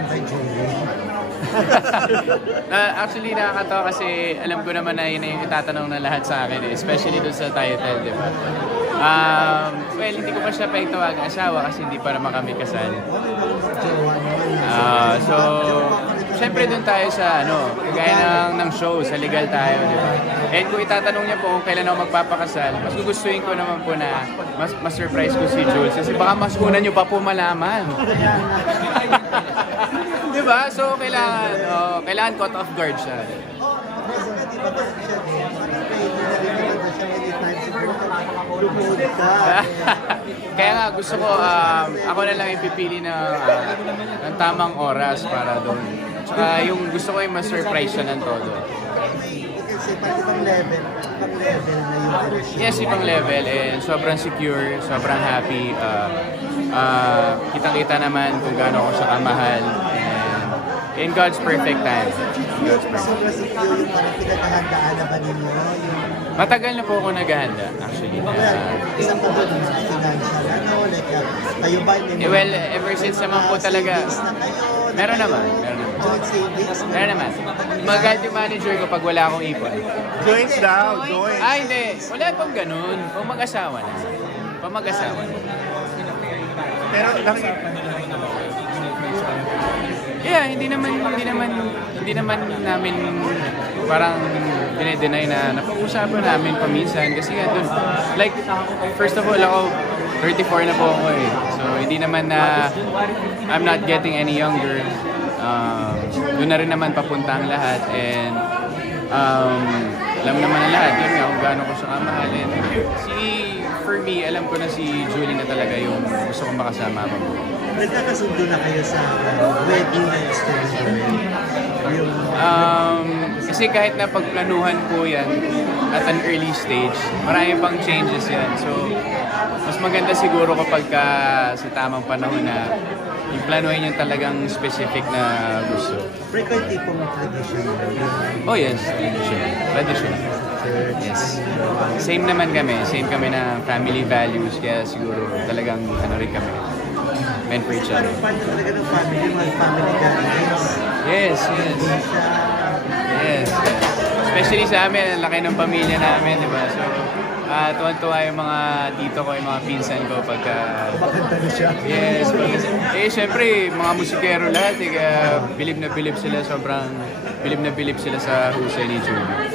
natin kay Julie? Actually, nakakatawa kasi alam ko naman na yun yung itatanong na lahat sa akin, especially dun sa title, di ba? Well, hindi ko pa siya pagtawagang asawa kasi hindi pa naman kami kasal. So, syempre dun tayo sa, kagaya ng show, sa legal tayo, di ba? And kung itatanong niya po kung kailan ako magpapakasal, mas gugustuhin ko naman po na mas surprise ko si Jules kasi baka mas una niyo pa po malaman. Di ba? So, kailangan caught off guard siya. Kaya nga gusto ko, ako na lang ipipili ng tamang oras para doon. Tsaka yung gusto ko yung ma-surprise siya ng todo. Ibang level na yung Yes, ibang level. And sobrang secure, sobrang happy. Kitang-kita naman kung gaano ko siya kamahal. In God's perfect time. God's perfect. Sobrang secure yung parang pinaghahandaan na ba ninyo? Matagal na po ako naghahanda, actually. Isang pa doon, financial, kayo ba? Well, ever since naman po talaga, meron naman. Mag-guide yung manager ko pag wala akong ipon. Joints daw, joints. Hindi. Wala pang ganun. Pag mag-asawa na. Pero yeah, hindi naman namin parang dine-deny na napag-usapan namin paminsan kasi nga doon, like, first of all, ako 34 na po ako eh. So, hindi naman na I'm not getting any younger. Doon na rin naman papunta ang lahat and alam naman ang lahat, yun nga kung gaano ko siya kamahalin. For me, alam ko na si Julie na talaga yung gusto kong makasama mo. Nagkakasundo na kayo sa wedding extension? Kasi kahit na pagplanuhan po yan at an early stage, marami pang changes yan. So, mas maganda siguro kapag sa tamang panahon na yung planuhin yung talagang specific na gusto. Frequently pong tradition? Oh yes, tradition. Yes. Same naman kami. Same kami na family values. Kaya siguro talagang rin kami. Men for each other. Parang talaga ng family, mga family gatherings. Yes. Especially sa amin, ang laki ng pamilya namin, di ba? So, tuwan-tuwa yung mga tito ko, yung mga pinsan ko pagka... Makanta na siya. Yes. Syempre, mga musikero lahat. Kaya bilib na bilib sila. Sobrang bilib na bilib sila sa husay ni Julie.